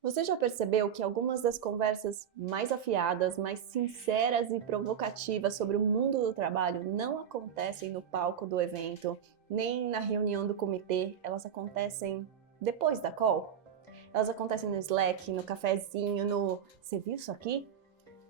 Você já percebeu que algumas das conversas mais afiadas, mais sinceras e provocativas sobre o mundo do trabalho não acontecem no palco do evento, nem na reunião do comitê, elas acontecem depois da call? Elas acontecem no Slack, no cafezinho, no "você viu isso aqui?".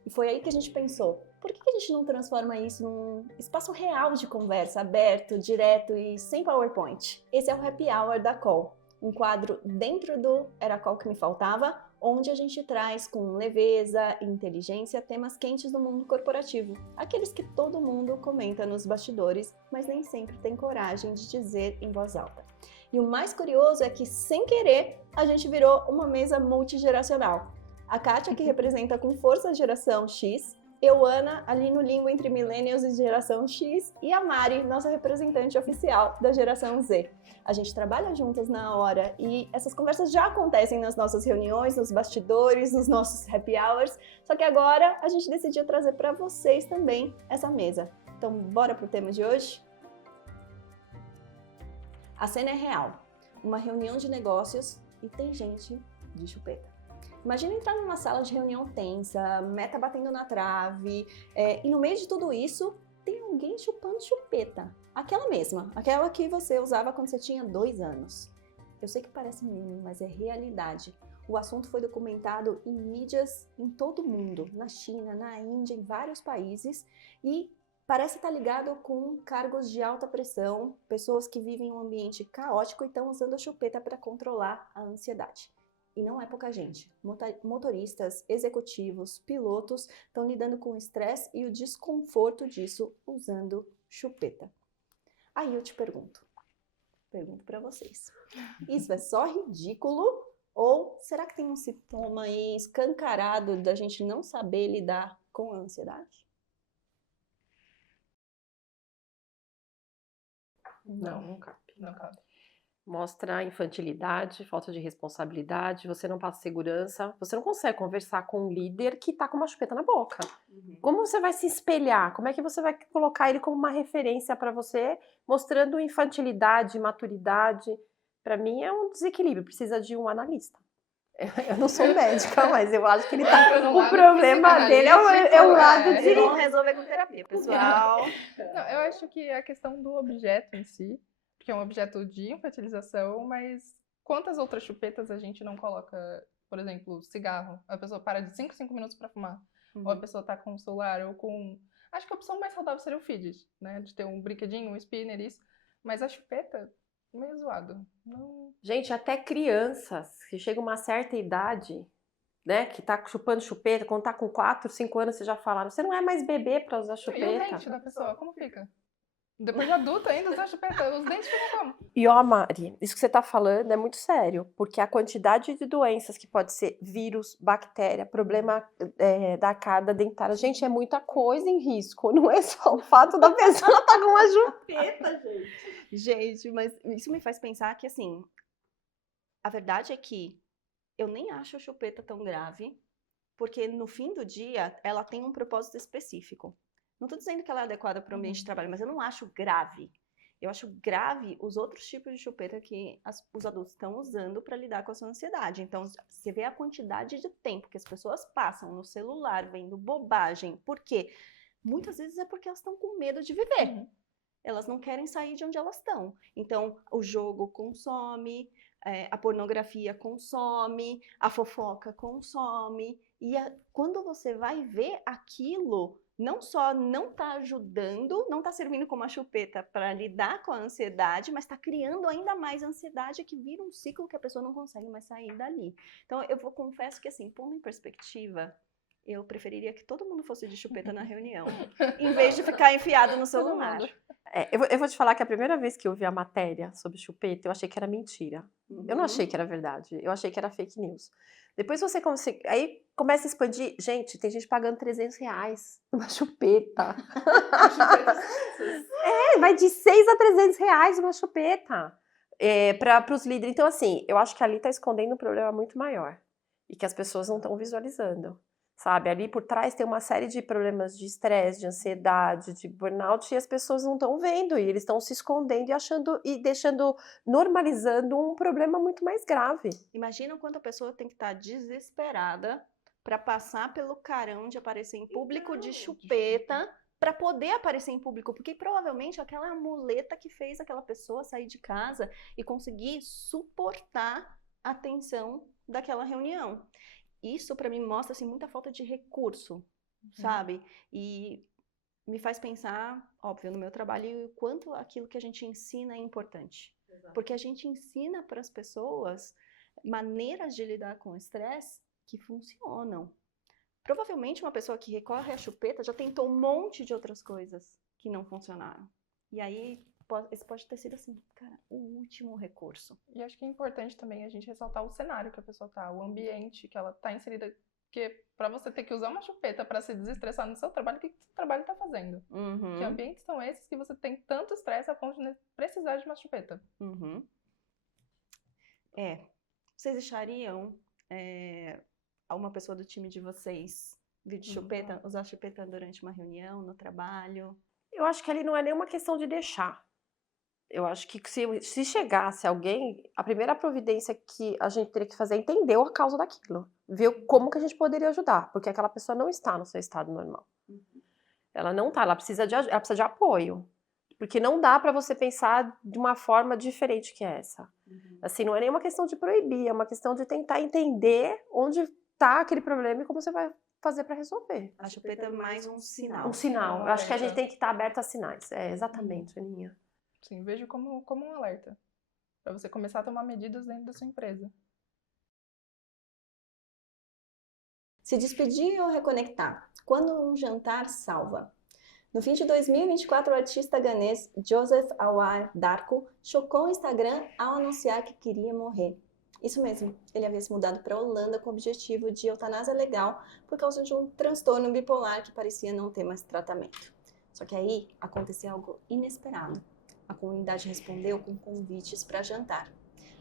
E foi aí que a gente pensou, por que a gente não transforma isso num espaço real de conversa, aberto, direto e sem PowerPoint? Esse é o Happy Hour da Call, um quadro dentro do Era a Call que me faltava, onde a gente traz com leveza e inteligência temas quentes do mundo corporativo, aqueles que todo mundo comenta nos bastidores, mas nem sempre tem coragem de dizer em voz alta. E o mais curioso é que, sem querer, a gente virou uma mesa multigeracional. A Kátia, que representa com força a geração X, eu, Ana, ali no limbo entre millennials e geração X, e a Mari, nossa representante oficial da geração Z. A gente trabalha juntas na hora e essas conversas já acontecem nas nossas reuniões, nos bastidores, nos nossos happy hours, só que agora a gente decidiu trazer para vocês também essa mesa. Então, bora pro tema de hoje? A cena é real, uma reunião de negócios e tem gente de chupeta. Imagina entrar numa sala de reunião tensa, meta batendo na trave, e no meio de tudo isso, tem alguém chupando chupeta. Aquela mesma, aquela que você usava quando você tinha 2 anos. Eu sei que parece mínimo, mas é realidade. O assunto foi documentado em mídias em todo o mundo, na China, na Índia, em vários países, e parece estar ligado com cargos de alta pressão, pessoas que vivem em um ambiente caótico e estão usando a chupeta para controlar a ansiedade. E não é pouca gente. Motoristas, executivos, pilotos estão lidando com o estresse e o desconforto disso usando chupeta. Aí eu te pergunto para vocês, isso é só ridículo ou será que tem um sintoma aí escancarado da gente não saber lidar com a ansiedade? Não cabe. Não cabe. Mostra infantilidade, falta de responsabilidade, você não passa segurança, você não consegue conversar com um líder que tá com uma chupeta na boca. Como você vai se espelhar? Como é que você vai colocar ele como uma referência para você, mostrando infantilidade, maturidade? Para mim é um desequilíbrio, precisa de um analista. Eu não sou médica, mas eu acho que ele tá. O problema dele é o lado de. Vamos resolver com terapia, pessoal. Não, eu acho que a questão do objeto em si, que é um objeto de infantilização, mas quantas outras chupetas a gente não coloca, por exemplo, cigarro? A pessoa para de 5 minutos para fumar. Ou a pessoa tá com o celular, ou com... Acho que a opção mais saudável seria o fidget, né? De ter um brinquedinho, um spinner, isso. Mas a chupeta, meio zoado. Não... Gente, até crianças que chegam a uma certa idade, né, que tá chupando chupeta, quando tá com 4, 5 anos, vocês já falaram, você não é mais bebê pra usar E o chupeta. dente da pessoa, como fica? Depois de adulta ainda usar chupeta, os dentes ficam como? E ó, Mari, isso que você tá falando é muito sério, porque a quantidade de doenças que pode ser vírus, bactéria, problema da arcada dentária, gente, é muita coisa em risco, não é só o fato da pessoa estar com uma chupeta, gente. Gente, mas isso me faz pensar que, assim, a verdade é que eu nem acho a chupeta tão grave, porque no fim do dia ela tem um propósito específico. Não estou dizendo que ela é adequada para o ambiente de trabalho, mas eu não acho grave. Eu acho grave os outros tipos de chupeta que os adultos estão usando para lidar com a sua ansiedade. Então, você vê a quantidade de tempo que as pessoas passam no celular vendo bobagem. Por quê? Muitas vezes é porque elas estão com medo de viver. Elas não querem sair de onde elas estão. Então, o jogo consome, a pornografia consome, a fofoca consome. E quando você vai ver aquilo, não só não está ajudando, não está servindo como uma chupeta para lidar com a ansiedade, mas está criando ainda mais ansiedade que vira um ciclo que a pessoa não consegue mais sair dali. Então, eu confesso que, assim, pondo em perspectiva, eu preferiria que todo mundo fosse de chupeta na reunião, em vez de ficar enfiado no celular. Eu vou te falar que a primeira vez que eu vi a matéria sobre chupeta, eu achei que era mentira. Eu não achei que era verdade, eu achei que era fake news. Depois você consegue, aí começa a expandir, gente, tem gente pagando R$300 numa chupeta. Vai de 6 a R$300 uma chupeta para os líderes. Então, assim, eu acho que ali está escondendo um problema muito maior e que as pessoas não estão visualizando. sabe? Ali por trás tem uma série de problemas de estresse, de ansiedade, de burnout, e as pessoas não estão vendo, e eles estão se escondendo e achando, e deixando, normalizando um problema muito mais grave. Imagina o quanto a pessoa tem que estar desesperada para passar pelo carão de aparecer em público de chupeta, para poder aparecer em público, porque provavelmente aquela é a muleta que fez aquela pessoa sair de casa e conseguir suportar a tensão daquela reunião. Isso para mim mostra assim muita falta de recurso, sabe? E me faz pensar, óbvio, no meu trabalho e o quanto aquilo que a gente ensina é importante. Exato. Porque a gente ensina para as pessoas maneiras de lidar com o estresse que funcionam. Provavelmente uma pessoa que recorre à chupeta já tentou um monte de outras coisas que não funcionaram. E aí, esse pode ter sido assim, cara, o último recurso. E acho que é importante também a gente ressaltar o cenário que a pessoa tá, o ambiente que ela tá inserida. Porque para você ter que usar uma chupeta para se desestressar no seu trabalho, o que o seu trabalho tá fazendo? Que ambientes são esses que você tem tanto estresse a ponto de precisar de uma chupeta? Vocês deixariam uma pessoa do time de vocês vir de chupeta, usar chupeta durante uma reunião, no trabalho? Eu acho que ali não é nenhuma questão de deixar. Eu acho que se chegasse alguém, a primeira providência que a gente teria que fazer é entender a causa daquilo. Ver como que a gente poderia ajudar, porque aquela pessoa não está no seu estado normal. Ela não está, ela precisa de apoio. Porque não dá para você pensar de uma forma diferente que essa. Assim, não é nenhuma questão de proibir, é uma questão de tentar entender onde está aquele problema e como você vai fazer para resolver. A chupeta é mais um sinal. Um sinal. Eu acho que a gente tem que estar aberto a sinais. É, exatamente, Aninha. Sim, vejo como um alerta. Para você começar a tomar medidas dentro da sua empresa. Se despedir ou reconectar. Quando um jantar salva. No fim de 2024, o artista ganês Joseph Awar Darko chocou o Instagram ao anunciar que queria morrer. Isso mesmo, ele havia se mudado para a Holanda com o objetivo de eutanásia legal por causa de um transtorno bipolar que parecia não ter mais tratamento. Só que aí aconteceu algo inesperado. A comunidade respondeu com convites para jantar.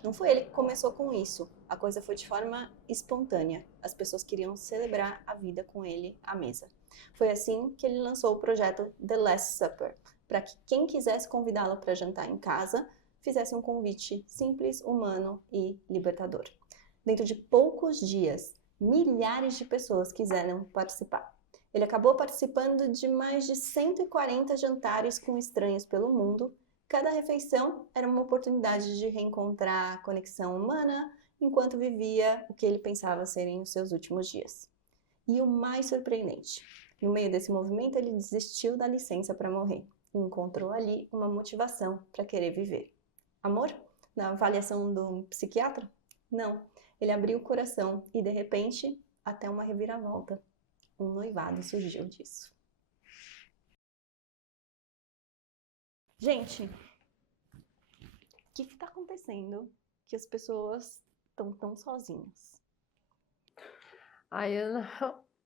Não foi ele que começou com isso, a coisa foi de forma espontânea. As pessoas queriam celebrar a vida com ele à mesa. Foi assim que ele lançou o projeto The Last Supper, para que quem quisesse convidá-lo para jantar em casa, fizesse um convite simples, humano e libertador. Dentro de poucos dias, milhares de pessoas quiseram participar. Ele acabou participando de mais de 140 jantares com estranhos pelo mundo. Cada refeição era uma oportunidade de reencontrar a conexão humana enquanto vivia o que ele pensava serem os seus últimos dias. E o mais surpreendente, no meio desse movimento ele desistiu da licença para morrer e encontrou ali uma motivação para querer viver. Amor? Na avaliação do psiquiatra? Não. Ele abriu o coração e de repente, até uma reviravolta. Um noivado surgiu disso. Gente, o que está acontecendo que as pessoas estão tão sozinhas? Ai,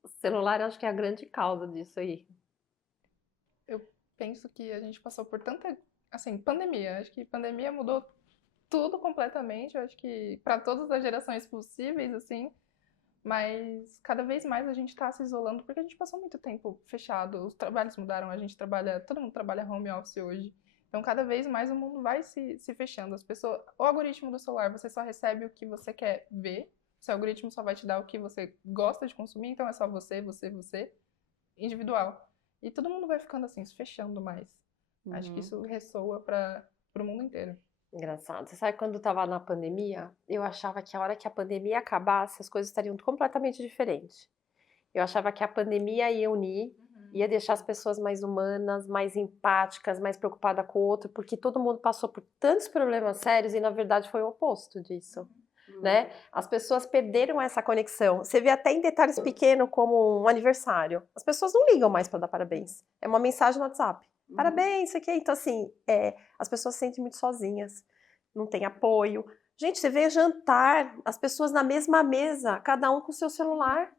o celular acho que é a grande causa disso aí. Eu penso que a gente passou por tanta, assim, pandemia. Acho que pandemia mudou tudo completamente. Eu acho que para todas as gerações possíveis, assim. Mas cada vez mais a gente está se isolando porque a gente passou muito tempo fechado. Os trabalhos mudaram, todo mundo trabalha home office hoje. Então, cada vez mais o mundo vai se fechando. As pessoas, o algoritmo do celular, você só recebe o que você quer ver. O seu algoritmo só vai te dar o que você gosta de consumir. Então, é só você, individual. E todo mundo vai ficando assim, se fechando mais. Acho que isso ressoa para o mundo inteiro. Engraçado. Você sabe, quando eu tava na pandemia, eu achava que a hora que a pandemia acabasse, as coisas estariam completamente diferentes. Eu achava que a pandemia ia unir, ia deixar as pessoas mais humanas, mais empáticas, mais preocupadas com o outro, porque todo mundo passou por tantos problemas sérios e, na verdade, foi o oposto disso. Né? As pessoas perderam essa conexão. Você vê até em detalhes pequenos, como um aniversário. As pessoas não ligam mais para dar parabéns. É uma mensagem no WhatsApp. Parabéns, isso aqui. Então, assim, as pessoas se sentem muito sozinhas. Não tem apoio. Gente, você vê jantar, as pessoas na mesma mesa, cada um com o seu celular.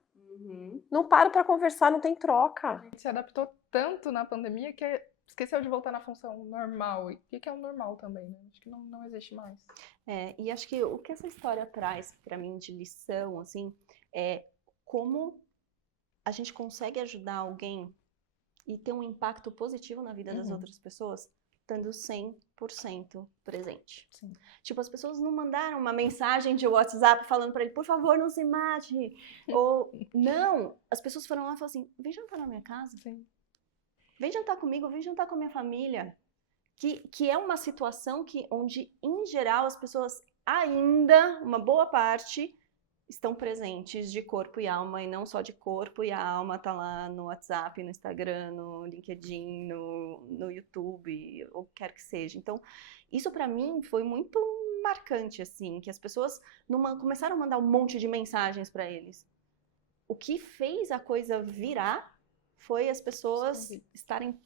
Não param para conversar, não tem troca. A gente se adaptou tanto na pandemia que esqueceu de voltar na função normal. E o que é o normal também, né? Acho que não existe mais. E acho que o que essa história traz para mim de lição, assim, é como a gente consegue ajudar alguém e ter um impacto positivo na vida das outras pessoas estando 100% presente. Sim. Tipo, as pessoas não mandaram uma mensagem de WhatsApp falando pra ele, por favor, não se mate. Ou, não, as pessoas foram lá e falaram assim, vem jantar na minha casa. Sim. Vem jantar comigo, vem jantar com a minha família. Que é uma situação onde, em geral, as pessoas ainda, uma boa parte, estão presentes de corpo e alma, e não só de corpo e a alma tá lá no WhatsApp, no Instagram, no LinkedIn, no YouTube, ou quer que seja. Então, isso pra mim foi muito marcante, assim, que as pessoas começaram a mandar um monte de mensagens pra eles. O que fez a coisa virar foi as pessoas estarem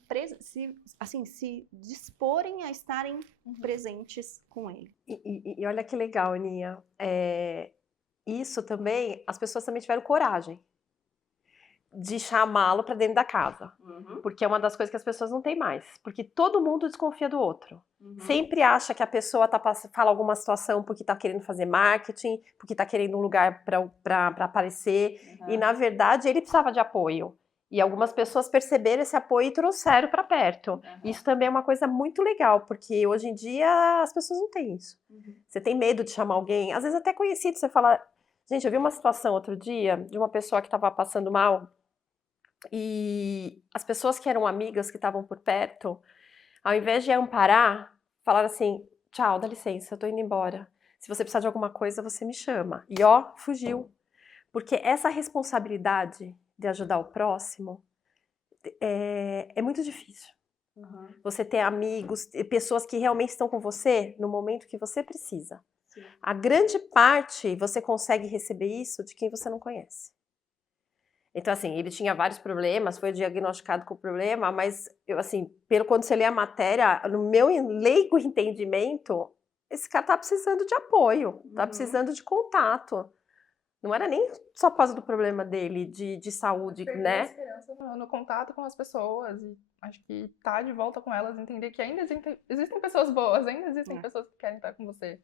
se disporem a estarem presentes com ele. E olha que legal, Aninha. Isso também, as pessoas também tiveram coragem de chamá-lo para dentro da casa. Porque é uma das coisas que as pessoas não têm mais. Porque todo mundo desconfia do outro. Sempre acha que a pessoa fala alguma situação porque está querendo fazer marketing, porque está querendo um lugar para aparecer. E, na verdade, ele precisava de apoio. E algumas pessoas perceberam esse apoio e trouxeram para perto. Isso também é uma coisa muito legal, porque hoje em dia as pessoas não têm isso. Você tem medo de chamar alguém, às vezes até conhecido, você fala... Gente, eu vi uma situação outro dia de uma pessoa que estava passando mal e as pessoas que eram amigas, que estavam por perto, ao invés de amparar, falaram assim, tchau, dá licença, eu tô indo embora. Se você precisar de alguma coisa, você me chama. E ó, fugiu. Porque essa responsabilidade de ajudar o próximo é muito difícil. Você ter amigos, pessoas que realmente estão com você no momento que você precisa. Sim. A grande parte você consegue receber isso de quem você não conhece. Então, assim, ele tinha vários problemas, foi diagnosticado com problema, mas, quando você lê a matéria, no meu leigo entendimento, esse cara tá precisando de apoio, tá precisando de contato. Não era nem só por causa do problema dele, de saúde, né? A esperança no contato com as pessoas e acho que tá de volta com elas, entender que ainda existem pessoas boas, ainda existem pessoas que querem estar com você.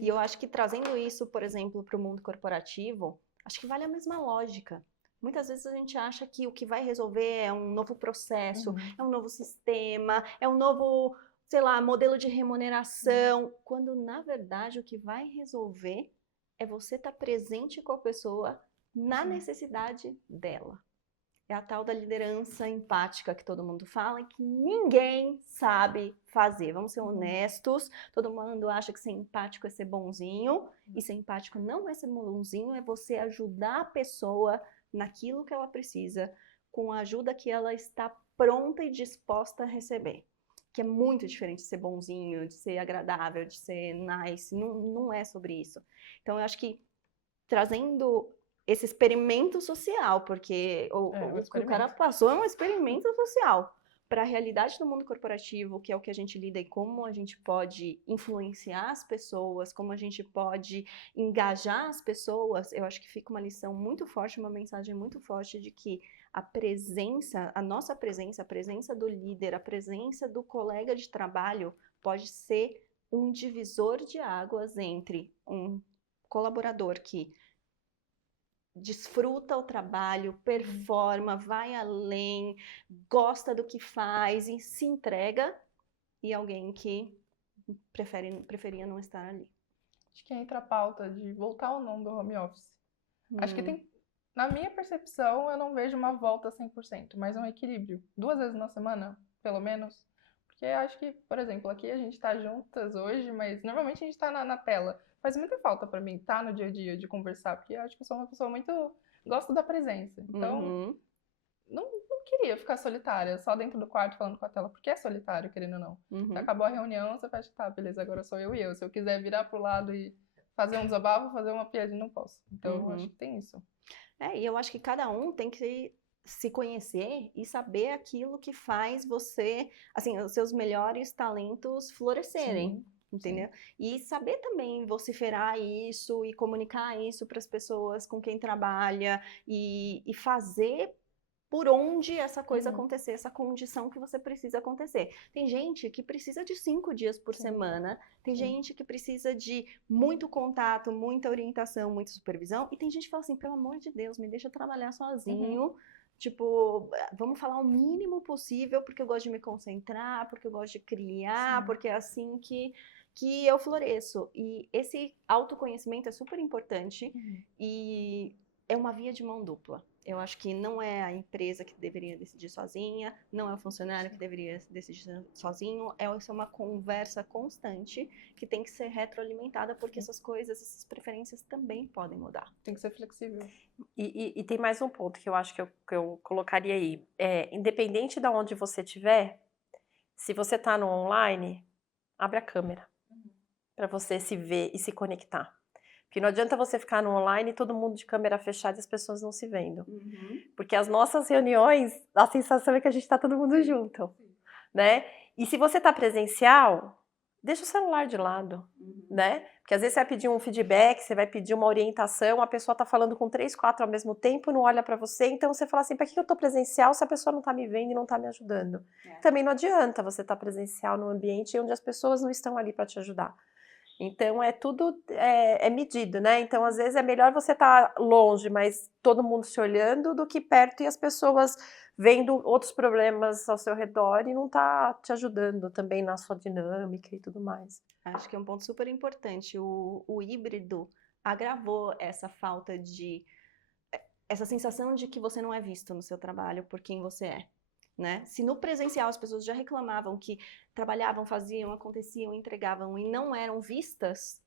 E eu acho que trazendo isso, por exemplo, para o mundo corporativo, acho que vale a mesma lógica. Muitas vezes a gente acha que o que vai resolver é um novo processo, é um novo sistema, é um novo, sei lá, modelo de remuneração, quando na verdade o que vai resolver é você estar presente com a pessoa na necessidade dela. É a tal da liderança empática que todo mundo fala e que ninguém sabe fazer. Vamos ser honestos, todo mundo acha que ser empático é ser bonzinho, e ser empático não é ser bonzinho, é você ajudar a pessoa naquilo que ela precisa, com a ajuda que ela está pronta e disposta a receber. Que é muito diferente de ser bonzinho, de ser agradável, de ser nice, não é sobre isso. Então eu acho que trazendo esse experimento social, porque o que o cara passou é um experimento social para a realidade do mundo corporativo, que é o que a gente lida e como a gente pode influenciar as pessoas, como a gente pode engajar as pessoas. Eu acho que fica uma lição muito forte, uma mensagem muito forte de que a presença, a nossa presença, a presença do líder, a presença do colega de trabalho pode ser um divisor de águas entre um colaborador que desfruta o trabalho, performa, vai além, gosta do que faz e se entrega, e alguém que preferia não estar ali. Acho que entra a pauta de voltar ou não do home office. Acho que tem, na minha percepção, eu não vejo uma volta 100%, mas um equilíbrio. 2 vezes na semana, pelo menos. Porque acho que, por exemplo, aqui a gente tá juntas hoje, mas normalmente a gente tá na tela. Faz muita falta pra mim estar no dia a dia, de conversar, porque eu acho que eu sou uma pessoa muito... Gosto da presença. Então, não queria ficar solitária, só dentro do quarto falando com a tela, porque é solitário, querendo ou não. Acabou a reunião, você fecha, tá, beleza, agora sou eu e eu. Se eu quiser virar pro lado e fazer um desabafo, fazer uma piadinha, não posso. Então, acho que tem isso. E eu acho que cada um tem que se conhecer e saber aquilo que faz você, assim, os seus melhores talentos florescerem. Sim. Entendeu? Sim. E saber também vociferar isso e comunicar isso para as pessoas com quem trabalha e fazer por onde essa coisa acontecer, essa condição que você precisa acontecer. Tem gente que precisa de 5 dias por semana, tem gente que precisa de muito contato, muita orientação, muita supervisão, e tem gente que fala assim, pelo amor de Deus, me deixa trabalhar sozinho, tipo, vamos falar o mínimo possível, porque eu gosto de me concentrar, porque eu gosto de criar, porque é assim que eu floresço. E esse autoconhecimento é super importante e é uma via de mão dupla. Eu acho que não é a empresa que deveria decidir sozinha, não é o funcionário que deveria decidir sozinho, essa é uma conversa constante que tem que ser retroalimentada, porque essas coisas, essas preferências também podem mudar. Tem que ser flexível. E tem mais um ponto que eu acho que eu colocaria aí. Independente de onde você estiver, se você está no online, abre a câmera para você se ver e se conectar. Porque não adianta você ficar no online e todo mundo de câmera fechada e as pessoas não se vendo. Porque as nossas reuniões, a sensação é que a gente está todo mundo junto, né? E se você está presencial, deixa o celular de lado, né? Porque às vezes você vai pedir um feedback, você vai pedir uma orientação, a pessoa está falando com 3, 4 ao mesmo tempo, não olha para você, então você fala assim, para que eu estou presencial se a pessoa não está me vendo e não está me ajudando? Também não adianta você estar presencial num ambiente onde as pessoas não estão ali para te ajudar. Então, tudo é medido, né? Então, às vezes, é melhor você estar longe, mas todo mundo se olhando, do que perto e as pessoas vendo outros problemas ao seu redor e não tá te ajudando também na sua dinâmica e tudo mais. Acho que é um ponto super importante. O híbrido agravou essa falta de... essa sensação de que você não é visto no seu trabalho por quem você é. Né? Se no presencial as pessoas já reclamavam que trabalhavam, faziam, aconteciam, entregavam e não eram vistas,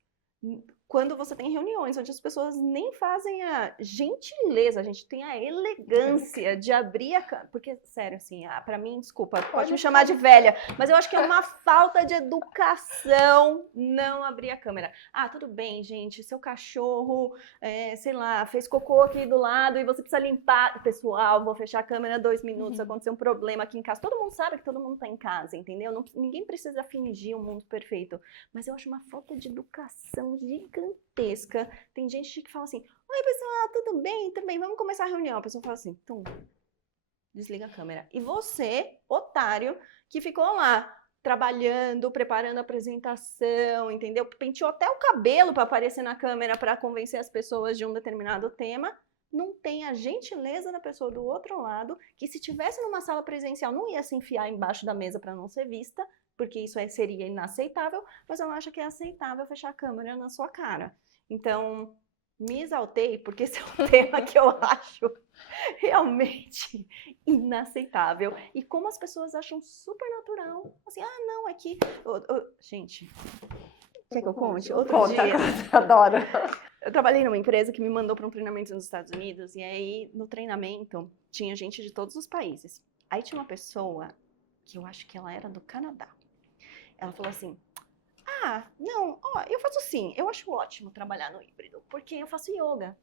quando você tem reuniões onde as pessoas nem fazem a gentileza, a gente tem a elegância de abrir a câmera, porque, sério, assim, pra mim, desculpa, pode me chamar de velha, mas eu acho que é uma falta de educação não abrir a câmera. Ah, tudo bem, gente, seu cachorro, sei lá, fez cocô aqui do lado e você precisa limpar. Pessoal, vou fechar a câmera 2 minutos, aconteceu um problema aqui em casa. Todo mundo sabe que todo mundo tá em casa, entendeu? Ninguém precisa fingir um mundo perfeito, mas eu acho uma falta de educação gigantesca. Tem gente que fala assim, oi pessoal, tudo bem? Tudo bem, vamos começar a reunião. A pessoa fala assim, desliga a câmera. E você, otário, que ficou lá trabalhando, preparando a apresentação, entendeu? Penteou até o cabelo para aparecer na câmera para convencer as pessoas de um determinado tema, não tem a gentileza da pessoa do outro lado, que se tivesse numa sala presencial não ia se enfiar embaixo da mesa para não ser vista, porque isso seria inaceitável, mas eu não acho que é aceitável fechar a câmera na sua cara. Então, me exaltei, porque esse é um tema que eu acho realmente inaceitável. E como as pessoas acham super natural, assim, não, é que... Gente, quer que eu conte? Outro dia, Adoro. eu trabalhei numa empresa que me mandou para um treinamento nos Estados Unidos, e aí, no treinamento, tinha gente de todos os países. Aí tinha uma pessoa, que eu acho que ela era do Canadá. Ela falou assim, não, eu faço assim, eu acho ótimo trabalhar no híbrido, porque eu faço yoga.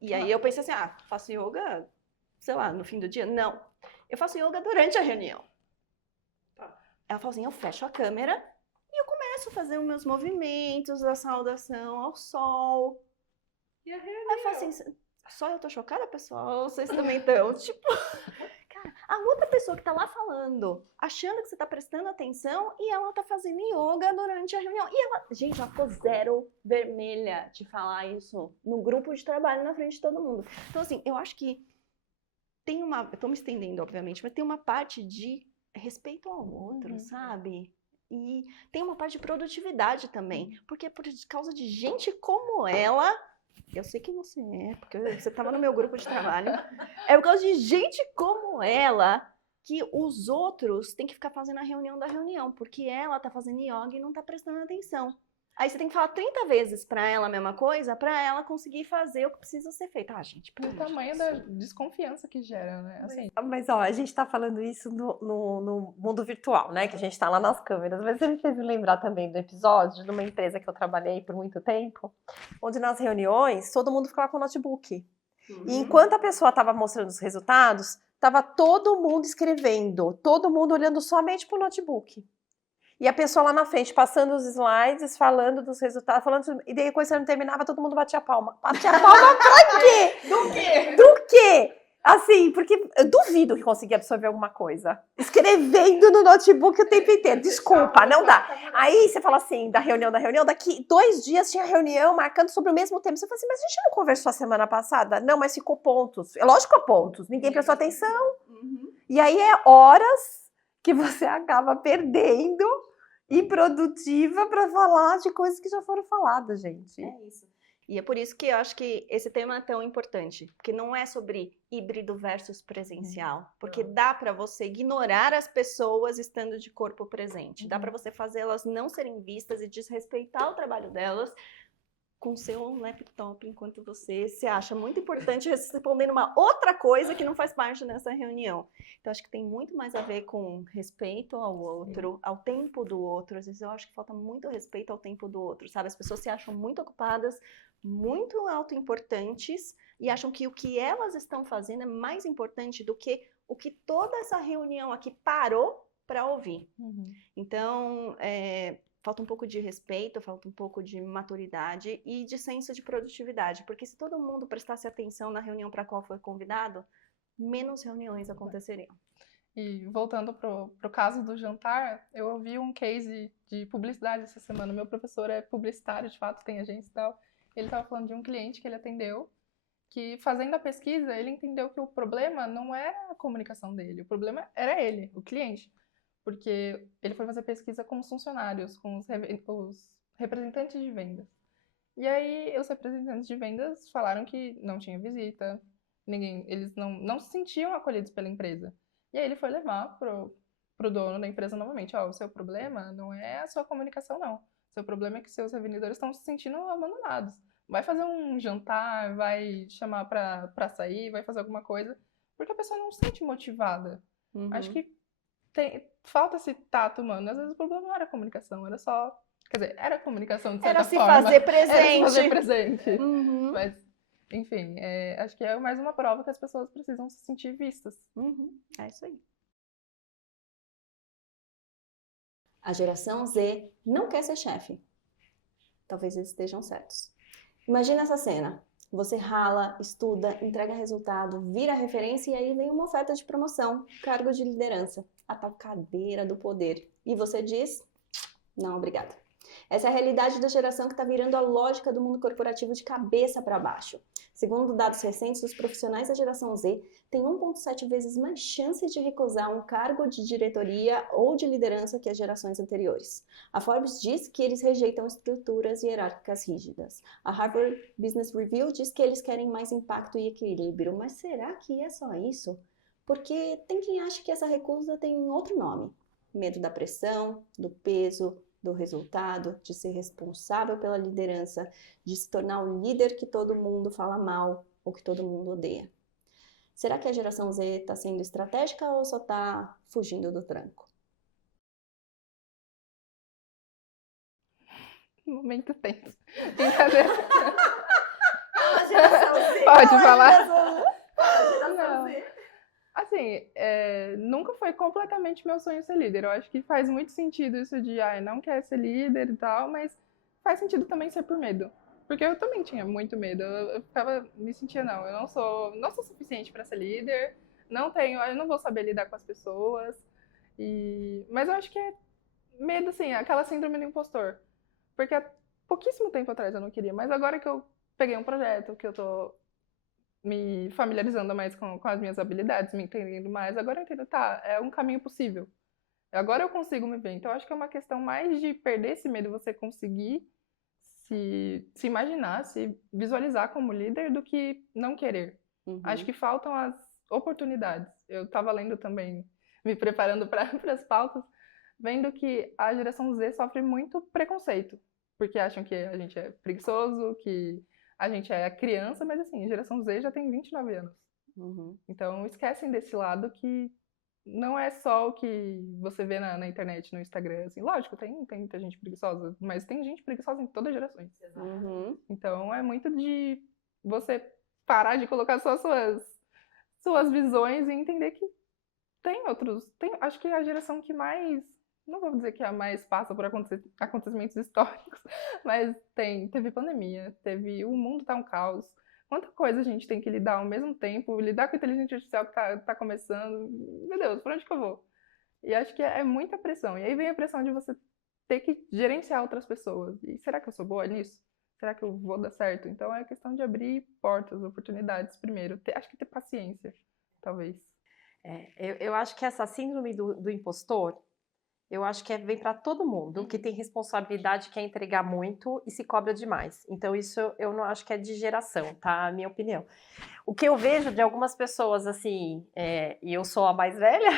E aí eu pensei assim, faço yoga, sei lá, no fim do dia? Não, eu faço yoga durante a reunião. Ela falou assim, eu fecho a câmera e eu começo a fazer os meus movimentos, a saudação ao sol. E a reunião? Aí eu falo assim, só eu tô chocada, pessoal? Vocês também estão? Tipo... Cara, a outra pessoa que tá lá falando, achando que você tá prestando atenção, e ela tá fazendo yoga durante a reunião. E ela, gente, ela ficou 0 vermelha de falar isso no grupo de trabalho na frente de todo mundo. Então, assim, eu acho que tem eu tô me estendendo, obviamente, mas tem uma parte de respeito ao outro, sabe? E tem uma parte de produtividade também, porque é por causa de gente como ela... Eu sei quem você é, porque você estava no meu grupo de trabalho. É por causa de gente como ela que os outros têm que ficar fazendo a reunião da reunião, porque ela tá fazendo yoga e não tá prestando atenção. Aí você tem que falar 30 vezes pra ela a mesma coisa, pra ela conseguir fazer o que precisa ser feito. Gente, o tamanho da desconfiança que gera, né? Assim. Mas, a gente tá falando isso no mundo virtual, né? Que a gente tá lá nas câmeras. Mas você me fez lembrar também do episódio de uma empresa que eu trabalhei por muito tempo, onde nas reuniões todo mundo ficava com o notebook. E enquanto a pessoa tava mostrando os resultados, tava todo mundo escrevendo, todo mundo olhando somente pro notebook. E a pessoa lá na frente, passando os slides, falando dos resultados, e daí quando você não terminava, todo mundo batia a palma. Batia a palma pra quê? Do quê? Do quê? Assim, porque eu duvido que consegui absorver alguma coisa. Escrevendo no notebook o tempo inteiro. Desculpa, não dá. Aí você fala assim, da reunião, daqui 2 dias tinha reunião marcando sobre o mesmo tema. Você fala assim, mas a gente não conversou a semana passada? Não, mas ficou pontos. É lógico que pontos. Ninguém prestou atenção. E aí é horas que você acaba perdendo improdutiva para falar de coisas que já foram faladas, gente. É isso. E é por isso que eu acho que esse tema é tão importante, porque não é sobre híbrido versus presencial, porque dá para você ignorar as pessoas estando de corpo presente, dá para você fazê-las não serem vistas e desrespeitar o trabalho delas com seu laptop enquanto você se acha muito importante respondendo uma outra coisa que não faz parte dessa reunião. Então, acho que tem muito mais a ver com respeito ao outro, ao tempo do outro. Às vezes eu acho que falta muito respeito ao tempo do outro, sabe? As pessoas se acham muito ocupadas, muito autoimportantes e acham que o que elas estão fazendo é mais importante do que o que toda essa reunião aqui parou para ouvir. Então, falta um pouco de respeito, falta um pouco de maturidade e de senso de produtividade, porque se todo mundo prestasse atenção na reunião para a qual foi convidado, menos reuniões aconteceriam. E voltando pro caso do jantar, eu ouvi um case de publicidade essa semana. Meu professor é publicitário, de fato, tem agência e tal. Ele estava falando de um cliente que ele atendeu, que fazendo a pesquisa, ele entendeu que o problema não era a comunicação dele, o problema era ele, o cliente. Porque ele foi fazer pesquisa com os funcionários, com os representantes de vendas. E aí, os representantes de vendas falaram que não tinha visita, eles não se sentiam acolhidos pela empresa. E aí, ele foi levar pro dono da empresa novamente. Ó, o seu problema não é a sua comunicação, não. O seu problema é que seus revendedores estão se sentindo abandonados. Vai fazer um jantar, vai chamar pra sair, vai fazer alguma coisa, porque a pessoa não se sente motivada. Acho que falta esse tato humano. Às vezes o problema não era a comunicação, era só... Quer dizer, era a comunicação de certa forma. Era se fazer presente. Era se fazer presente. Mas, enfim, acho que é mais uma prova que as pessoas precisam se sentir vistas. É isso aí. A geração Z não quer ser chefe. Talvez eles estejam certos. Imagina essa cena. Você rala, estuda, entrega resultado, vira referência e aí vem uma oferta de promoção, cargo de liderança, a tal cadeira do poder. E você diz, não, obrigada. Essa é a realidade da geração que está virando a lógica do mundo corporativo de cabeça para baixo. Segundo dados recentes, os profissionais da geração Z têm 1,7 vezes mais chance de recusar um cargo de diretoria ou de liderança que as gerações anteriores. A Forbes diz que eles rejeitam estruturas hierárquicas rígidas. A Harvard Business Review diz que eles querem mais impacto e equilíbrio. Mas será que é só isso? Porque tem quem acha que essa recusa tem outro nome. Medo da pressão, do peso, do resultado, de ser responsável pela liderança, de se tornar o líder que todo mundo fala mal ou que todo mundo odeia. Será que a geração Z está sendo estratégica ou só está fugindo do tranco? Momento tenso. Brincadeira. A geração Z. Pode falar. Não. Assim, nunca foi completamente meu sonho ser líder. Eu acho que faz muito sentido isso de, não quer ser líder e tal, mas faz sentido também ser por medo. Porque eu também tinha muito medo. Eu me sentia, eu não sou suficiente para ser líder, eu não vou saber lidar com as pessoas. Mas eu acho que é medo, assim, aquela síndrome do impostor. Porque há pouquíssimo tempo atrás eu não queria, mas agora que eu peguei um projeto, que eu tô me familiarizando mais com as minhas habilidades, me entendendo mais, agora eu entendo, é um caminho possível. Agora eu consigo me ver. Então, acho que é uma questão mais de perder esse medo, você conseguir se imaginar, se visualizar como líder, do que não querer. Acho que faltam as oportunidades. Eu estava lendo também, me preparando para as pautas, vendo que a geração Z sofre muito preconceito, porque acham que a gente é preguiçoso, que a gente é criança, mas assim, a geração Z já tem 29 anos. Então, esquecem desse lado que não é só o que você vê na internet, no Instagram. Assim, lógico, tem muita gente preguiçosa, mas tem gente preguiçosa em todas as gerações. Então, é muito de você parar de colocar só suas visões e entender que tem outros... acho que é a geração que mais... Não vou dizer que a mais passa por acontecimentos históricos, mas teve pandemia, o mundo tá um caos, Quanta coisa a gente tem que lidar ao mesmo tempo, lidar com a inteligência artificial que tá começando. Meu Deus, por onde que eu vou? E acho que é muita pressão. E aí vem a pressão de você ter que gerenciar outras pessoas. E será que eu sou boa nisso? Será que eu vou dar certo? Então é questão de abrir portas, oportunidades primeiro. Acho que ter paciência, talvez. Eu acho que essa síndrome do impostor, eu acho que vem para todo mundo que tem responsabilidade, quer entregar muito e se cobra demais. Então isso eu não acho que é de geração, tá? A minha opinião. O que eu vejo de algumas pessoas, assim, e eu sou a mais velha,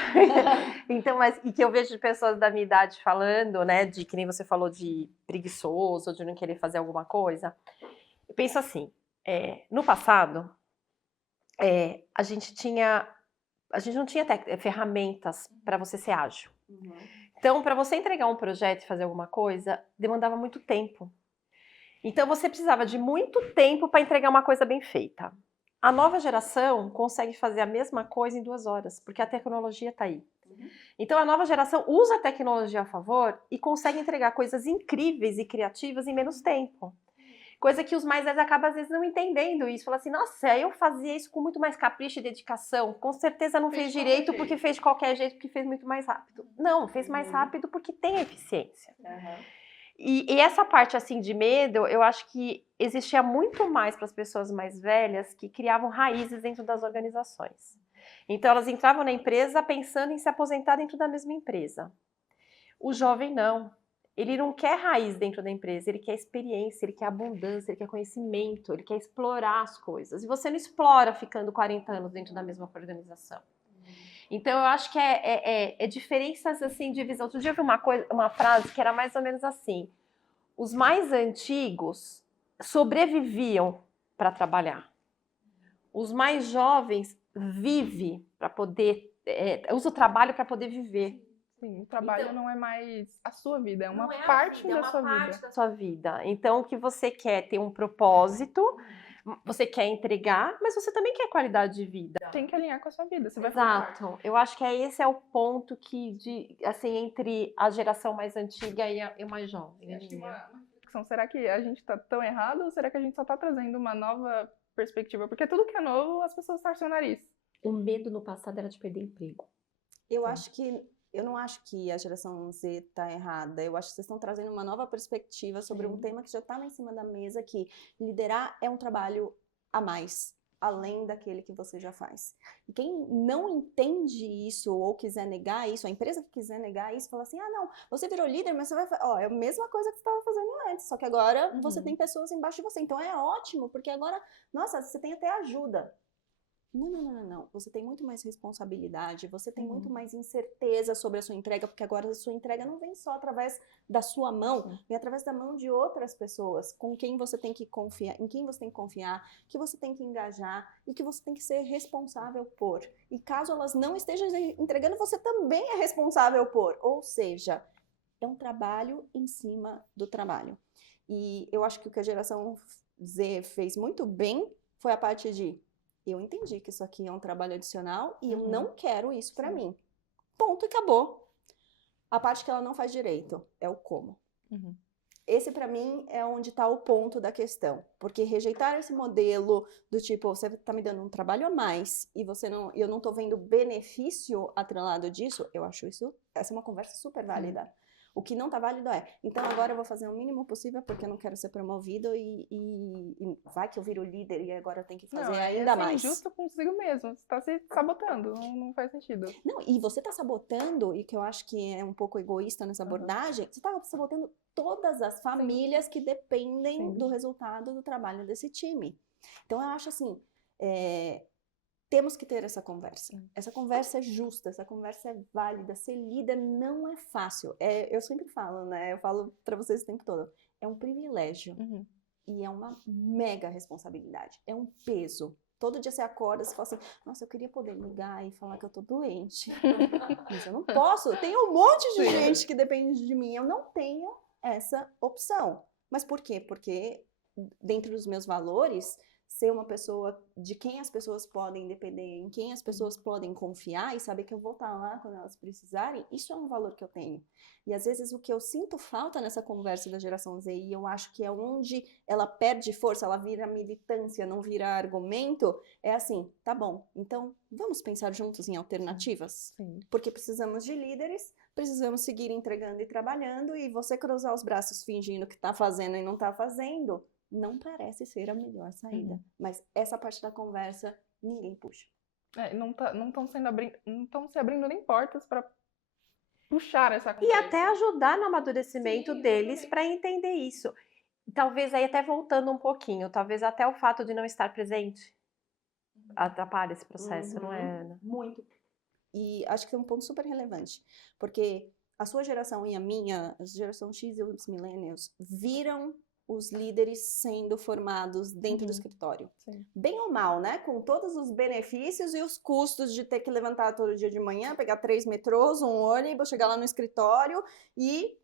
então, e que eu vejo de pessoas da minha idade falando, né, de que nem você falou de preguiçoso, de não querer fazer alguma coisa. Eu penso assim, no passado, a gente não tinha ferramentas para você ser ágil. Então, para você entregar um projeto e fazer alguma coisa, demandava muito tempo. Então, você precisava de muito tempo para entregar uma coisa bem feita. A nova geração consegue fazer a mesma coisa em 2 horas, porque a tecnologia está aí. Então, a nova geração usa a tecnologia a favor e consegue entregar coisas incríveis e criativas em menos tempo. Coisa que os mais velhos acabam, às vezes, não entendendo isso. Fala assim, nossa, eu fazia isso com muito mais capricho e dedicação. Com certeza não fez direito porque fez de qualquer jeito, porque fez muito mais rápido. Não, fez mais rápido porque tem eficiência. E essa parte, assim, de medo, eu acho que existia muito mais para as pessoas mais velhas que criavam raízes dentro das organizações. Então, elas entravam na empresa pensando em se aposentar dentro da mesma empresa. O jovem, não. Ele não quer raiz dentro da empresa, ele quer experiência, ele quer abundância, ele quer conhecimento, ele quer explorar as coisas. E você não explora ficando 40 anos dentro da mesma organização. Então, eu acho que é diferenças assim, de visão. Outro dia eu vi uma frase que era mais ou menos assim: os mais antigos sobreviviam para trabalhar. Os mais jovens vivem para poder... usam o trabalho para poder viver. Sim, o trabalho então, não é mais a sua vida, é uma não é parte vida, da é uma sua parte vida. da sua vida. Então, o que você quer ter um propósito, você quer entregar, mas você também quer qualidade de vida. Tem que alinhar com a sua vida. Você vai Exato. Eu acho que esse é o ponto assim, entre a geração mais antiga e o mais jovem. Acho que uma reflexão, será que a gente está tão errado ou será que a gente só está trazendo uma nova perspectiva? Porque tudo que é novo, as pessoas torcem o nariz. O medo no passado era de perder emprego. Eu não acho que a geração Z está errada. Eu acho que vocês estão trazendo uma nova perspectiva sobre um tema que já está lá em cima da mesa, que liderar é um trabalho a mais, além daquele que você já faz. E quem não entende isso ou quiser negar isso, a empresa que quiser negar isso, fala assim, não, você virou líder, mas você vai fazer... é a mesma coisa que você estava fazendo antes, só que agora você tem pessoas embaixo de você. Então é ótimo, porque agora, nossa, você tem até ajuda. Não. Você tem muito mais responsabilidade, você tem muito mais incerteza sobre a sua entrega, porque agora a sua entrega não vem só através da sua mão, vem através da mão de outras pessoas, com quem você tem que confiar, em quem você tem que confiar, que você tem que engajar e que você tem que ser responsável por. E caso elas não estejam entregando, você também é responsável por. Ou seja, é um trabalho em cima do trabalho. E eu acho que o que a geração Z fez muito bem foi a parte de eu entendi que isso aqui é um trabalho adicional e eu não quero isso pra mim. Ponto e acabou. A parte que ela não faz direito é o como. Esse, pra mim, é onde tá o ponto da questão. Porque rejeitar esse modelo do tipo, você tá me dando um trabalho a mais e eu não tô vendo benefício atrelado disso, eu acho essa é uma conversa super válida. O que não tá válido então agora eu vou fazer o mínimo possível porque eu não quero ser promovido e vai que eu viro líder e agora eu tenho que fazer ainda mais. É injusto consigo mesmo, você tá se sabotando, não faz sentido. Não, e você tá sabotando, e que eu acho que é um pouco egoísta nessa abordagem, você tá sabotando todas as famílias que dependem do resultado do trabalho desse time. Então eu acho assim, temos que ter essa conversa. Essa conversa é justa, essa conversa é válida. Ser líder não é fácil. Eu sempre falo, né? Eu falo pra vocês o tempo todo. É um privilégio. E é uma mega responsabilidade. É um peso. Todo dia você acorda, você fala assim, nossa, eu queria poder ligar e falar que eu tô doente. Mas eu não posso. Tem um monte de gente que depende de mim. Eu não tenho essa opção. Mas por quê? Porque dentro dos meus valores... ser uma pessoa de quem as pessoas podem depender, em quem as pessoas podem confiar e saber que eu vou estar lá quando elas precisarem, isso é um valor que eu tenho. E às vezes o que eu sinto falta nessa conversa da geração Z, e eu acho que é onde ela perde força, ela vira militância, não vira argumento, é assim, tá bom, então vamos pensar juntos em alternativas? Sim. Porque precisamos de líderes, precisamos seguir entregando e trabalhando, e você cruzar os braços fingindo que tá fazendo e não tá fazendo, não parece ser a melhor saída. Mas essa parte da conversa, ninguém puxa. Não estão se abrindo nem portas para puxar essa E conversa. até ajudar no amadurecimento Sim, deles exatamente. para entender isso. Talvez aí até voltando um pouquinho, talvez até o fato de não estar presente atrapalha esse processo, não é, Ana? Muito. E acho que é um ponto super relevante, porque a sua geração e a minha, a geração X e os millennials, viram os líderes sendo formados dentro do escritório. Sim. Bem ou mal, né? Com todos os benefícios e os custos de ter que levantar todo dia de manhã, pegar 3 metrôs, um ônibus, chegar lá no escritório e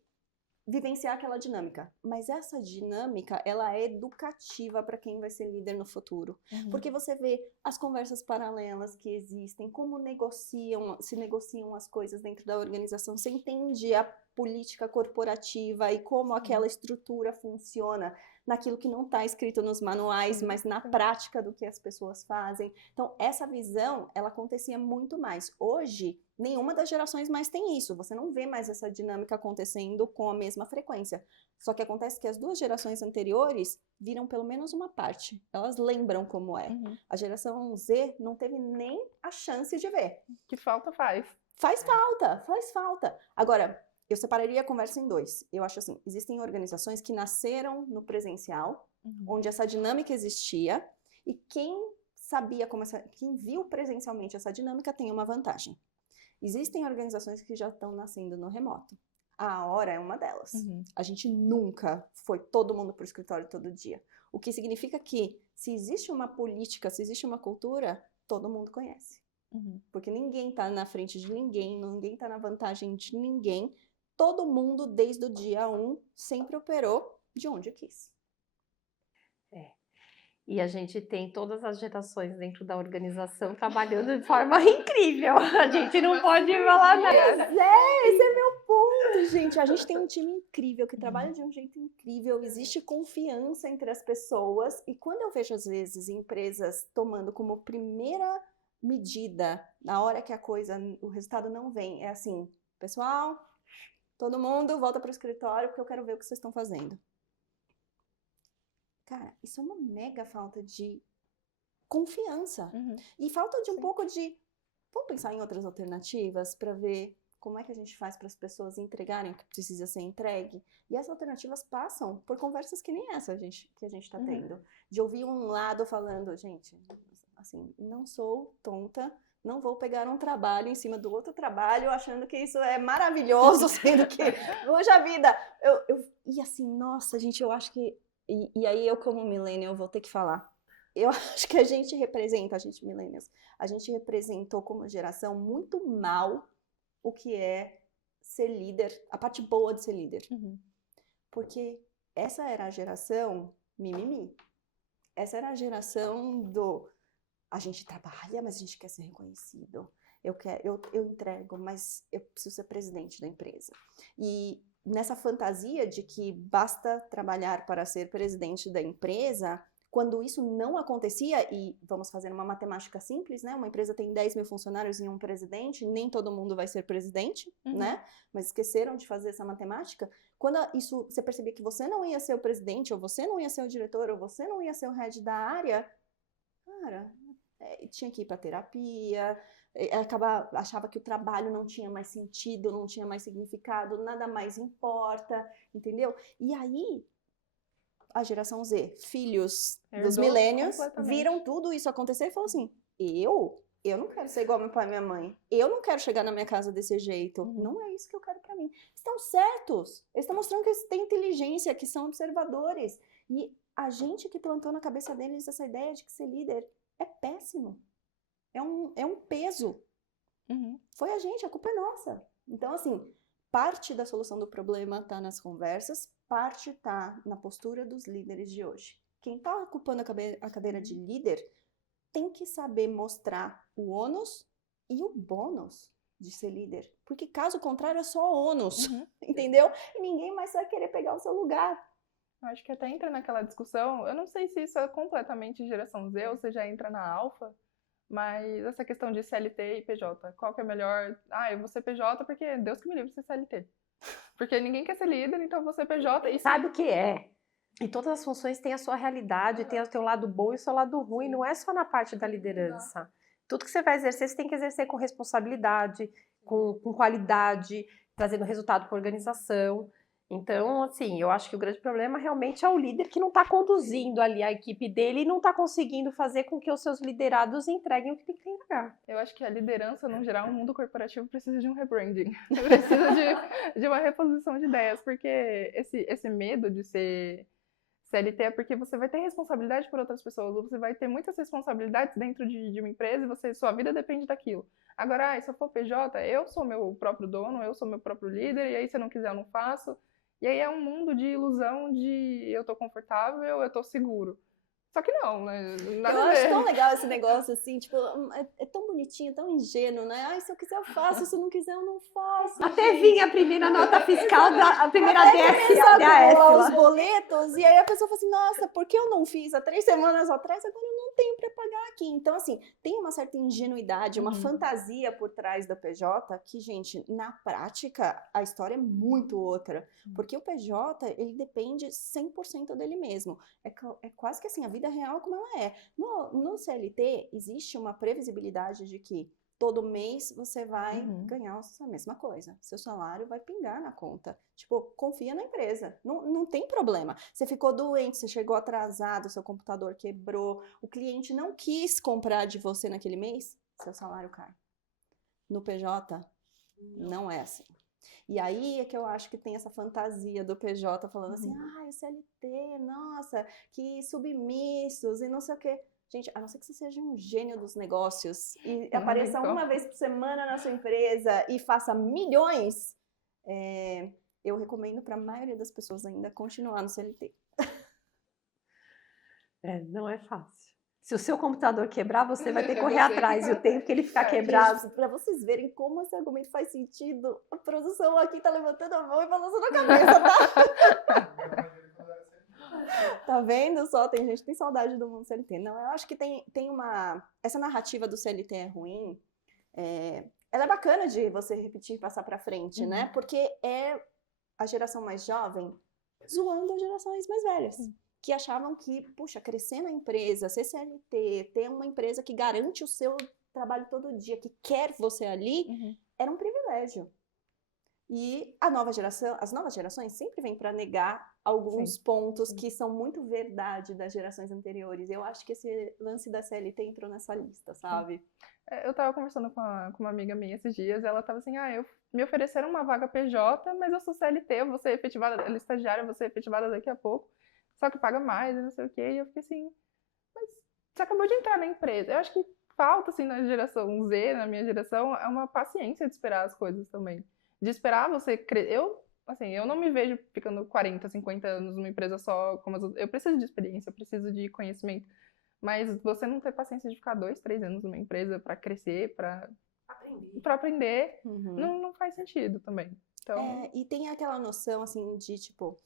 vivenciar aquela dinâmica. Mas essa dinâmica, ela é educativa para quem vai ser líder no futuro. Porque você vê as conversas paralelas que existem, como se negociam as coisas dentro da organização, você entende a política corporativa e como aquela estrutura funciona naquilo que não está escrito nos manuais, mas na prática do que as pessoas fazem. Então, essa visão, ela acontecia muito mais. Hoje, nenhuma das gerações mais tem isso. Você não vê mais essa dinâmica acontecendo com a mesma frequência. Só que acontece que as duas gerações anteriores viram pelo menos uma parte. Elas lembram como é. A geração Z não teve nem a chance de ver. Que falta faz. Faz falta, faz falta. Agora, eu separaria a conversa em dois. Eu acho assim, existem organizações que nasceram no presencial, onde essa dinâmica existia, e quem sabia como quem viu presencialmente essa dinâmica tem uma vantagem. Existem organizações que já estão nascendo no remoto. A Hora é uma delas. A gente nunca foi todo mundo para o escritório todo dia. O que significa que, se existe uma política, se existe uma cultura, todo mundo conhece. Porque ninguém está na frente de ninguém, ninguém está na vantagem de ninguém. Todo mundo, desde o dia 1, sempre operou de onde quis. E a gente tem todas as gerações dentro da organização trabalhando de forma incrível. A gente não pode falar nada. Esse é meu ponto, gente. A gente tem um time incrível, que trabalha de um jeito incrível, existe confiança entre as pessoas. E quando eu vejo, às vezes, empresas tomando como primeira medida, na hora que o resultado não vem, é assim, pessoal, todo mundo volta para o escritório porque eu quero ver o que vocês estão fazendo. Cara, isso é uma mega falta de confiança. E falta de um pouco de... Vamos pensar em outras alternativas para ver como é que a gente faz para as pessoas entregarem o que precisa ser entregue. E as alternativas passam por conversas que nem essa que a gente está tendo. De ouvir um lado falando, gente, assim, não sou tonta, não vou pegar um trabalho em cima do outro trabalho achando que isso é maravilhoso, sendo que, poxa vida, e assim, nossa, gente, eu acho que... E aí eu, como millennial, vou ter que falar. Eu acho que a gente millennials, a gente representou como geração muito mal o que é ser líder, a parte boa de ser líder. Porque essa era a geração mimimi. Essa era a geração do... A gente trabalha, mas a gente quer ser reconhecido. Eu entrego, mas eu preciso ser presidente da empresa. E nessa fantasia de que basta trabalhar para ser presidente da empresa, quando isso não acontecia, e vamos fazer uma matemática simples, né? Uma empresa tem 10 mil funcionários e um presidente, nem todo mundo vai ser presidente, né? Mas esqueceram de fazer essa matemática. Quando você percebia que você não ia ser o presidente, ou você não ia ser o diretor, ou você não ia ser o head da área, cara, tinha que ir para terapia, achava que o trabalho não tinha mais sentido, não tinha mais significado, nada mais importa, entendeu? E aí, a geração Z, filhos dos millennials, viram tudo isso acontecer e falaram assim, eu não quero ser igual meu pai e minha mãe, eu não quero chegar na minha casa desse jeito, não é isso que eu quero pra mim. Estão certos, eles estão mostrando que eles têm inteligência, que são observadores, e a gente que plantou na cabeça deles essa ideia de que ser líder é péssimo, é um peso. Foi a gente, a culpa é nossa. Então, assim, parte da solução do problema está nas conversas, parte está na postura dos líderes de hoje. quem tá ocupando a cadeira de líder tem que saber mostrar o ônus e o bônus de ser líder. Porque caso contrário é só ônus, entendeu? E ninguém mais vai querer pegar o seu lugar. Eu acho que até entra naquela discussão, eu não sei se isso é completamente geração Z ou se já entra na alfa, mas essa questão de CLT e PJ, qual que é melhor? Eu vou ser PJ porque Deus que me livre de ser CLT. Porque ninguém quer ser líder, então eu vou ser PJ. E Sabe o que é? E todas as funções têm a sua realidade, tem o seu lado bom e o seu lado ruim, não é só na parte da liderança. Tudo que você vai exercer, você tem que exercer com responsabilidade, com qualidade, trazendo resultado para a organização. Então, assim, eu acho que o grande problema realmente é o líder que não está conduzindo ali a equipe dele e não está conseguindo fazer com que os seus liderados entreguem o que tem que entregar. Eu acho que a liderança, no geral, o mundo corporativo precisa de um rebranding. Precisa de uma reposição de ideias, porque esse medo de ser CLT é porque você vai ter responsabilidade por outras pessoas, ou você vai ter muitas responsabilidades dentro de uma empresa e sua vida depende daquilo. Agora, se eu for PJ, eu sou meu próprio dono, eu sou meu próprio líder, e aí se eu não quiser eu não faço. E aí é um mundo de ilusão de eu tô confortável, eu tô seguro. Só que não, né? Nada Eu a acho ver. tão legal esse negócio, assim, tipo, é tão bonitinho, tão ingênuo, né? Ai, se eu quiser eu faço, se eu não quiser eu não faço. Até vinha a primeira nota fiscal, a primeira Até DF, lá os DAS. boletos, e aí a pessoa fala assim, nossa, por que eu não fiz há 3 semanas atrás, agora eu não tenho para pagar aqui. Então, assim, tem uma certa ingenuidade, uma fantasia por trás da PJ que, gente, na prática, a história é muito outra. Porque o PJ, ele depende 100% dele mesmo. É quase que assim, a vida real como ela é. No CLT, existe uma previsibilidade de que todo mês você vai ganhar a mesma coisa. Seu salário vai pingar na conta. Tipo, confia na empresa. Não tem problema. Você ficou doente, você chegou atrasado, seu computador quebrou, o cliente não quis comprar de você naquele mês, seu salário cai. No PJ, não é assim. E aí é que eu acho que tem essa fantasia do PJ falando assim, o CLT, nossa, que submissos e não sei o quê. Gente, a não ser que você seja um gênio dos negócios e apareça uma vez por semana na sua empresa e faça milhões, eu recomendo para a maioria das pessoas ainda continuar no CLT. Não é fácil. Se o seu computador quebrar, você vai ter que correr atrás. E o tempo que ele ficar quebrado... Para vocês verem como esse argumento faz sentido, a produção aqui tá levantando a mão e balançando a cabeça, tá? Tá vendo só? Tem gente que tem saudade do mundo CLT. Não, eu acho que tem uma... Essa narrativa do CLT é ruim. Ela é bacana de você repetir e passar pra frente, né? Porque é a geração mais jovem zoando as gerações mais velhas. Que achavam que, puxa, crescer na empresa, ser CLT, ter uma empresa que garante o seu trabalho todo dia, que quer você ali, era um privilégio. E as novas gerações sempre vêm para negar alguns pontos que são muito verdade das gerações anteriores. Eu acho que esse lance da CLT entrou nessa lista, sabe? Eu tava conversando com uma amiga minha esses dias, ela tava assim, me ofereceram uma vaga PJ, mas eu sou CLT, eu vou ser efetivada, ela é estagiária, eu vou ser efetivada daqui a pouco, só que paga mais, não sei o quê, e eu fiquei assim, mas você acabou de entrar na empresa. Eu acho que falta, assim, na geração Z, na minha geração, é uma paciência de esperar as coisas também. De esperar você crescer. Eu não me vejo ficando 40, 50 anos numa empresa só. Eu preciso de experiência, eu preciso de conhecimento. Mas você não ter paciência de ficar 2, 3 anos numa empresa para crescer, para aprender, não faz sentido também. Então... E tem aquela noção, assim, de, tipo,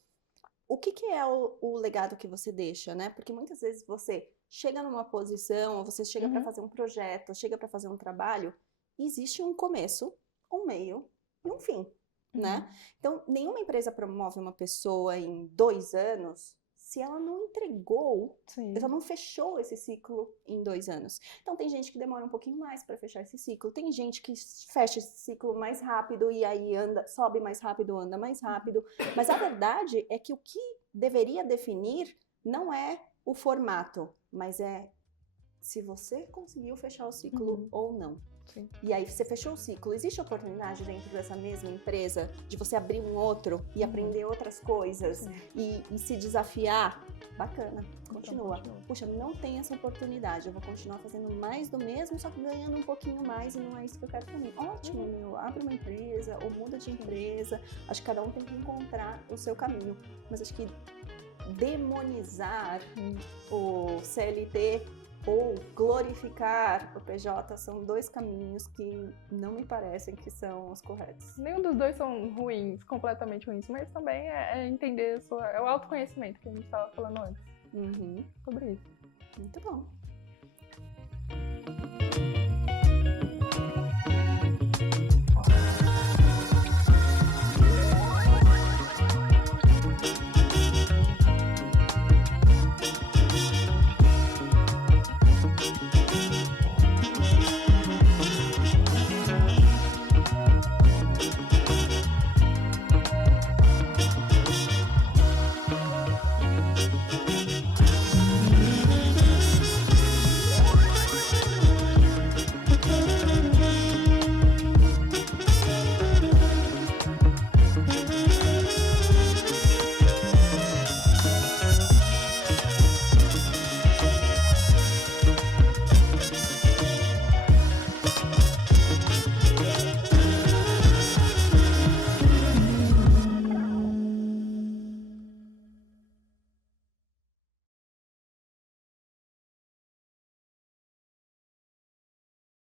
o que é o legado que você deixa, né? Porque muitas vezes você chega numa posição, ou você chega para fazer um projeto, chega para fazer um trabalho, e existe um começo, um meio e um fim, né? Então, nenhuma empresa promove uma pessoa em 2 anos se ela não entregou, ela não fechou esse ciclo em 2 anos. Então, tem gente que demora um pouquinho mais para fechar esse ciclo, tem gente que fecha esse ciclo mais rápido e aí sobe mais rápido, anda mais rápido. Mas a verdade é que o que deveria definir não é o formato, mas é se você conseguiu fechar o ciclo ou não. Sim. E aí você fechou o ciclo. Existe oportunidade dentro dessa mesma empresa de você abrir um outro e aprender outras coisas e se desafiar? Bacana, continua. Puxa, não tem essa oportunidade, eu vou continuar fazendo mais do mesmo, só que ganhando um pouquinho mais e não é isso que eu quero pra mim. Ótimo, meu, abre uma empresa ou muda de empresa. Acho que cada um tem que encontrar o seu caminho. Mas acho que demonizar o CLT ou glorificar o PJ são dois caminhos que não me parecem que são os corretos. Nenhum dos dois são ruins, completamente ruins, mas também é entender, é o autoconhecimento que a gente estava falando antes. Uhum. Sobre isso. Muito bom.